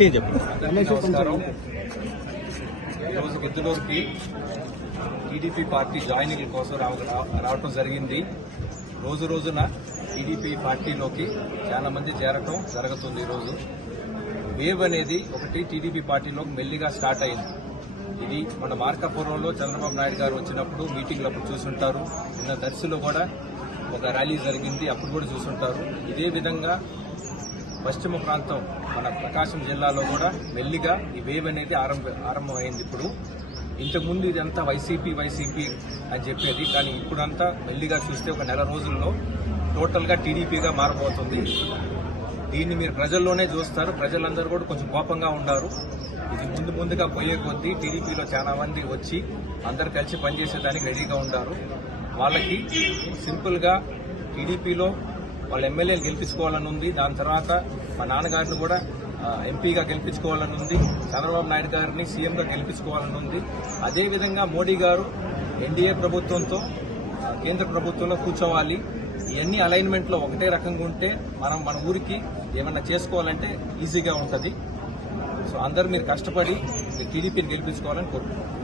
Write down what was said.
గట్టి చెప్పండి. ఈరోజు గిద్దలూరుకి టీడీపీ పార్టీ జాయినింగ్ కోసం రావడం రావటం జరిగింది. రోజు రోజున టీడీపీ పార్టీలోకి చాలా మంది చేరటం జరుగుతుంది ఈరోజు. వేవ్ అనేది ఒకటి టీడీపీ పార్టీలోకి మెల్లిగా స్టార్ట్ అయింది. ఇది మన మార్కాపురంలో చంద్రబాబు నాయుడు గారు వచ్చినప్పుడు మీటింగ్లు అప్పుడు చూసుంటారు. నిన్న దర్శిలో కూడా ఒక ర్యాలీ జరిగింది. అప్పుడు కూడా చూసుంటారు. ఇదే విధంగా పశ్చిమ ప్రాంతం మన ప్రకాశం జిల్లాలో కూడా మెల్లిగా ఈ వేవ్ అనేది ఆరంభ ఆరంభమైంది ఇప్పుడు. ఇంతకుముందు ఇదంతా వైసీపీ వైసీపీ అని చెప్పేది. కానీ ఇప్పుడంతా మెల్లిగా చూస్తే ఒక నెల రోజుల్లో టోటల్గా టీడీపీగా మారబోతుంది. దీన్ని మీరు ప్రజల్లోనే చూస్తారు. ప్రజలందరూ కూడా కొంచెం కోపంగా ఉన్నారు. ఇది ముందు ముందుగా పోయే కొద్దీ టీడీపీలో చాలా మంది వచ్చి అందరు కలిసి పనిచేసేదానికి రెడీగా ఉన్నారు. వాళ్ళకి సింపుల్గా టీడీపీలో వాళ్ళ ఎమ్మెల్యేలు గెలిపించుకోవాలని ఉంది. దాని తర్వాత మా నాన్నగారిని కూడా ఎంపీగా గెలిపించుకోవాలని ఉంది. చంద్రబాబు నాయుడు గారిని సీఎంగా గెలిపించుకోవాలని ఉంది. అదేవిధంగా మోడీ గారు ఎన్డీఏ ప్రభుత్వంతో కేంద్ర ప్రభుత్వంలో కూర్చోవాలి. ఇవన్నీ అలైన్మెంట్లో ఒకటే రకంగా ఉంటే మనం మన ఊరికి ఏమన్నా చేసుకోవాలంటే ఈజీగా ఉంటుంది. సో అందరూ మీరు కష్టపడి టీడీపీని గెలిపించుకోవాలని కోరుకుంటున్నాం.